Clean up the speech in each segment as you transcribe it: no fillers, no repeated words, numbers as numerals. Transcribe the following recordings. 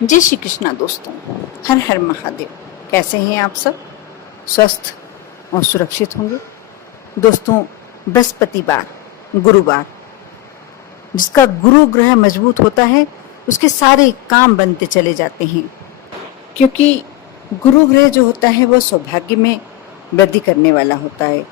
जय श्री कृष्णा दोस्तों, हर हर महादेव। कैसे हैं आप सब? स्वस्थ और सुरक्षित होंगे। दोस्तों, बृहस्पतिवार, गुरुवार, जिसका गुरु ग्रह मजबूत होता है उसके सारे काम बनते चले जाते हैं, क्योंकि गुरु ग्रह जो होता है वो सौभाग्य में वृद्धि करने वाला होता है।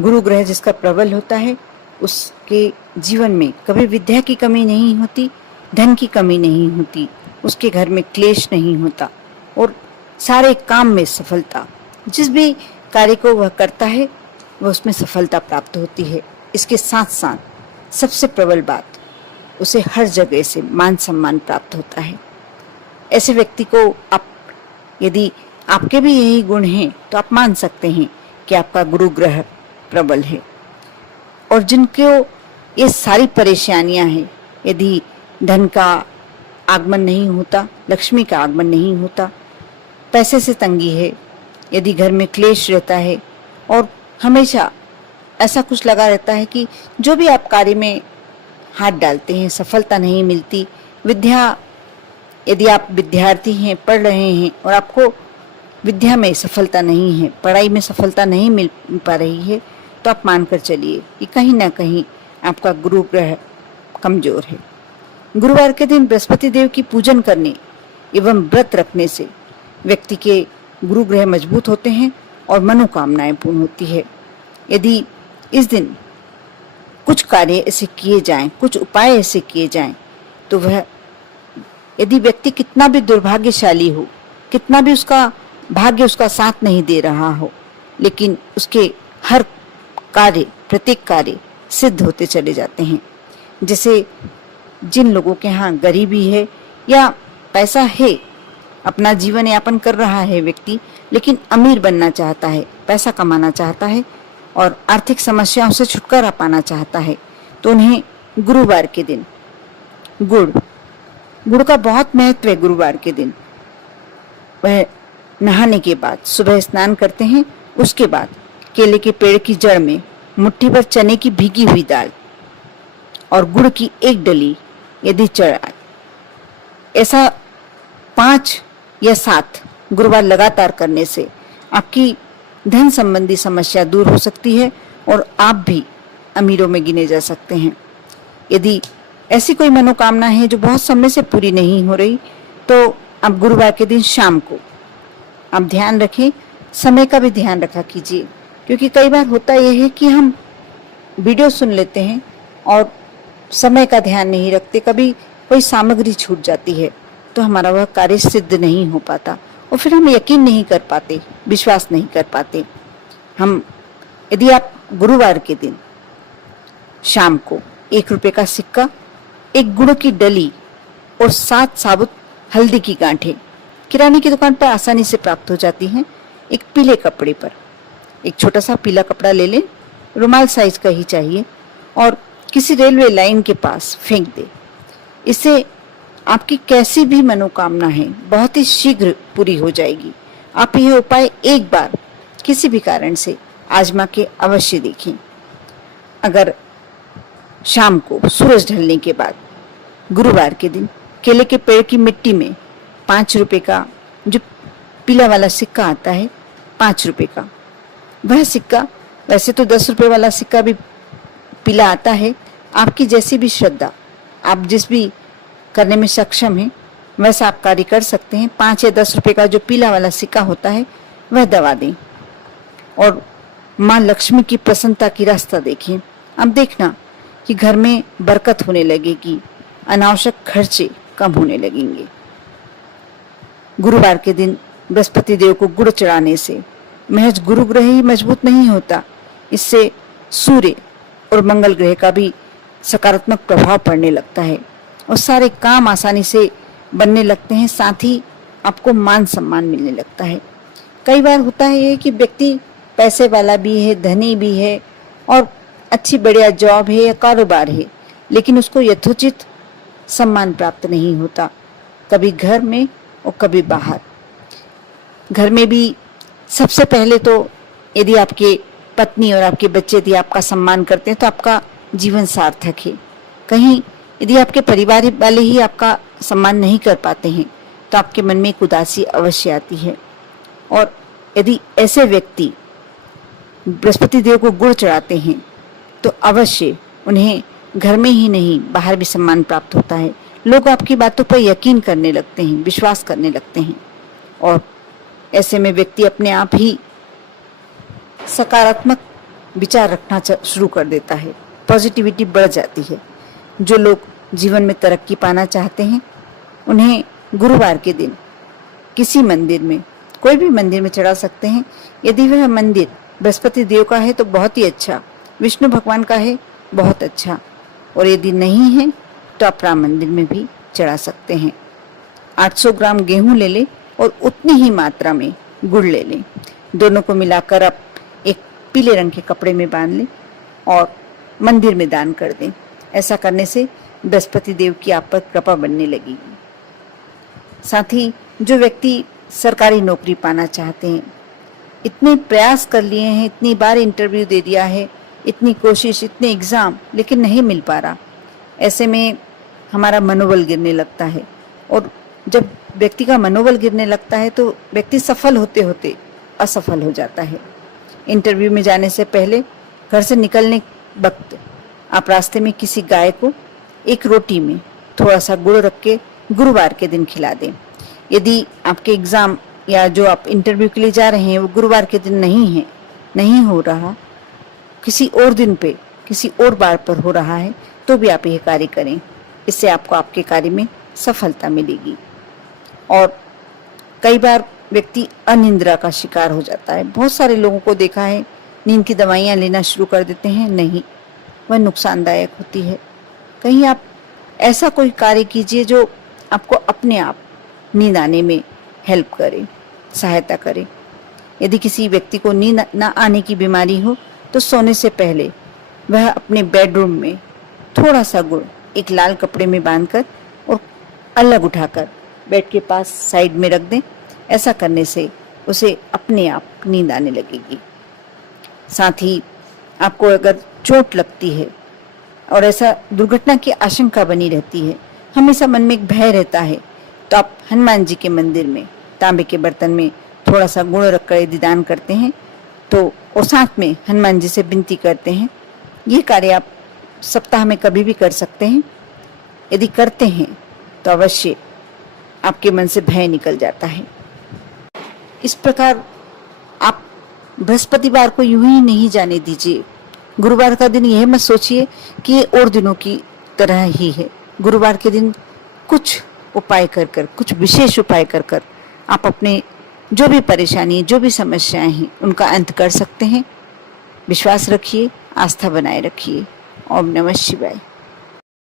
गुरु ग्रह जिसका प्रबल होता है उसके जीवन में कभी विद्या की कमी नहीं होती, धन की कमी नहीं होती, उसके घर में क्लेश नहीं होता और सारे काम में सफलता, जिस भी कार्य को वह करता है वह उसमें सफलता प्राप्त होती है। इसके साथ साथ सबसे प्रबल बात, उसे हर जगह से मान सम्मान प्राप्त होता है। ऐसे व्यक्ति को आप, यदि आपके भी यही गुण हैं तो आप मान सकते हैं कि आपका गुरु ग्रह प्रबल है। और जिनको ये सारी परेशानियां हैं, यदि धन का आगमन नहीं होता, लक्ष्मी का आगमन नहीं होता, पैसे से तंगी है, यदि घर में क्लेश रहता है और हमेशा ऐसा कुछ लगा रहता है कि जो भी आप कार्य में हाथ डालते हैं सफलता नहीं मिलती, यदि आप विद्यार्थी हैं, पढ़ रहे हैं और आपको विद्या में सफलता नहीं है, पढ़ाई में सफलता नहीं मिल पा रही है, तो आप मानकर चलिए कि कहीं ना कहीं आपका गुरु ग्रह कमजोर है। गुरुवार के दिन बृहस्पति देव की पूजन करने एवं व्रत रखने से व्यक्ति के गुरु ग्रह मजबूत होते हैं और मनोकामनाएं पूर्ण होती है। यदि इस दिन कुछ कार्य ऐसे किए जाएं, कुछ उपाय ऐसे किए जाएं, तो वह, यदि व्यक्ति कितना भी दुर्भाग्यशाली हो, कितना भी उसका भाग्य उसका साथ नहीं दे रहा हो, लेकिन उसके हर कार्य, प्रत्येक कार्य सिद्ध होते चले जाते हैं। जैसे जिन लोगों के यहाँ गरीबी है या पैसा है, अपना जीवन यापन कर रहा है व्यक्ति, लेकिन अमीर बनना चाहता है, पैसा कमाना चाहता है और आर्थिक समस्याओं से छुटकारा पाना चाहता है, तो उन्हें गुरुवार के दिन गुड़ का बहुत महत्व है। गुरुवार के दिन वह नहाने के बाद सुबह स्नान करते हैं, उसके बाद केले के पेड़ की जड़ में मुट्ठी भर चने की भीगी हुई दाल और गुड़ की एक डली यदि चढ़ाए, ऐसा 5 या 7 गुरुवार लगातार करने से आपकी धन संबंधी समस्या दूर हो सकती है और आप भी अमीरों में गिने जा सकते हैं। यदि ऐसी कोई मनोकामना है जो बहुत समय से पूरी नहीं हो रही, तो आप गुरुवार के दिन शाम को आप ध्यान रखें, समय का भी ध्यान रखा कीजिए, क्योंकि कई बार होता यह है कि हम वीडियो सुन लेते हैं और समय का ध्यान नहीं रखते, कभी कोई सामग्री छूट जाती है तो हमारा वह कार्य सिद्ध नहीं हो पाता और फिर हम यकीन नहीं कर पाते, विश्वास नहीं कर पाते। यदि आप गुरुवार के दिन शाम को 1 रुपए का सिक्का, 1 गुड़ की डली और 7 साबुत हल्दी की गांठें किराने की दुकान पर आसानी से प्राप्त हो जाती हैं, एक पीले कपड़े पर, एक छोटा सा पीला कपड़ा ले लें, रुमाल साइज का ही चाहिए, और किसी रेलवे लाइन के पास फेंक दे। इससे आपकी कैसी भी मनोकामना है बहुत ही शीघ्र पूरी हो जाएगी। आप यह उपाय एक बार किसी भी कारण से आजमा के अवश्य देखें। अगर शाम को सूरज ढलने के बाद गुरुवार के दिन केले के पेड़ की मिट्टी में 5 रुपए का जो पीला वाला सिक्का आता है, 5 रुपए का, वह सिक्का, वैसे तो 10 रुपए वाला सिक्का भी पीला आता है, आपकी जैसी भी श्रद्धा, आप जिस भी करने में सक्षम हैं वैसा आप कार्य कर सकते हैं। 5 या 10 रुपए का जो पीला वाला सिक्का होता है वह दबा दें और माँ लक्ष्मी की प्रसन्नता की रास्ता देखें। अब देखना कि घर में बरकत होने लगेगी, अनावश्यक खर्चे कम होने लगेंगे। गुरुवार के दिन बृहस्पति देव को गुड़ चढ़ाने से महज गुरु ग्रह ही मजबूत नहीं होता, इससे सूर्य और मंगल ग्रह का भी सकारात्मक प्रभाव पड़ने लगता है और सारे काम आसानी से बनने लगते हैं, साथ ही आपको मान सम्मान मिलने लगता है। कई बार होता है ये कि व्यक्ति पैसे वाला भी है, धनी भी है और अच्छी बढ़िया जॉब है या कारोबार है, लेकिन उसको यथोचित सम्मान प्राप्त नहीं होता, कभी घर में और कभी बाहर। घर में भी सबसे पहले तो यदि आपके पत्नी और आपके बच्चे यदि आपका सम्मान करते हैं तो आपका जीवन सार्थक है। कहीं यदि आपके परिवार वाले ही आपका सम्मान नहीं कर पाते हैं तो आपके मन में एक उदासी अवश्य आती है। और यदि ऐसे व्यक्ति बृहस्पति देव को गुड़ चढ़ाते हैं तो अवश्य उन्हें घर में ही नहीं बाहर भी सम्मान प्राप्त होता है। लोग आपकी बातों पर यकीन करने लगते हैं, विश्वास करने लगते हैं और ऐसे में व्यक्ति अपने आप ही सकारात्मक विचार रखना शुरू कर देता है, पॉजिटिविटी बढ़ जाती है। जो लोग जीवन में तरक्की पाना चाहते हैं उन्हें गुरुवार के दिन किसी मंदिर में, कोई भी मंदिर में चढ़ा सकते हैं। यदि वह मंदिर बृहस्पति देव का है तो बहुत ही अच्छा, विष्णु भगवान का है बहुत अच्छा, और यदि नहीं है तो आप राम मंदिर में भी चढ़ा सकते हैं। 800 ग्राम गेहूं ले लें और उतनी ही मात्रा में गुड़ ले लें। दोनों को मिलाकर आप एक पीले रंग के कपड़े में बांध लें और मंदिर में दान कर दें। ऐसा करने से बृहस्पति देव की आप पर कृपा बनने लगेगी। साथ ही जो व्यक्ति सरकारी नौकरी पाना चाहते हैं, इतने प्रयास कर लिए हैं, इतनी बार इंटरव्यू दे दिया है, इतनी कोशिश, इतने एग्ज़ाम, लेकिन नहीं मिल पा रहा। ऐसे में हमारा मनोबल गिरने लगता है और जब व्यक्ति का मनोबल गिरने लगता है तो व्यक्ति सफल होते होते असफल हो जाता है। इंटरव्यू में जाने से पहले घर से निकलने वक्त आप रास्ते में किसी गाय को एक रोटी में थोड़ा सा गुड़ रख के गुरुवार के दिन खिला दें। यदि आपके एग्ज़ाम या जो आप इंटरव्यू के लिए जा रहे हैं वो गुरुवार के दिन नहीं हो रहा, किसी और दिन पे, किसी और बार पर हो रहा है, तो भी आप यह कार्य करें। इससे आपको आपके कार्य में सफलता मिलेगी। और कई बार व्यक्ति अनिद्रा का शिकार हो जाता है। बहुत सारे लोगों को देखा है, नींद की दवाइयाँ लेना शुरू कर देते हैं, नहीं, वह नुकसानदायक होती है। कहीं आप ऐसा कोई कार्य कीजिए जो आपको अपने आप नींद आने में हेल्प करे, सहायता करे। यदि किसी व्यक्ति को नींद न आने की बीमारी हो तो सोने से पहले वह अपने बेडरूम में थोड़ा सा गुड़ एक लाल कपड़े में बांधकर और अलग उठाकर बेड के पास साइड में रख दें। ऐसा करने से उसे अपने आप नींद आने लगेगी। साथ ही आपको अगर चोट लगती है और ऐसा दुर्घटना की आशंका बनी रहती है, हमेशा मन में एक भय रहता है, तो आप हनुमान जी के मंदिर में तांबे के बर्तन में थोड़ा सा गुड़ रखकर यदि दान करते हैं तो और साथ में हनुमान जी से विनती करते हैं। ये कार्य आप सप्ताह में कभी भी कर सकते हैं। यदि करते हैं तो अवश्य आपके मन से भय निकल जाता है। इस प्रकार आप बृहस्पतिवार को यूं ही नहीं जाने दीजिए। गुरुवार का दिन यह मत सोचिए कि ये और दिनों की तरह ही है। गुरुवार के दिन कुछ उपाय कर कर, कुछ विशेष उपाय कर कर आप अपने जो भी परेशानी, जो भी समस्याएं हैं, उनका अंत कर सकते हैं। विश्वास रखिए, आस्था बनाए रखिए। ओम नमः शिवाय।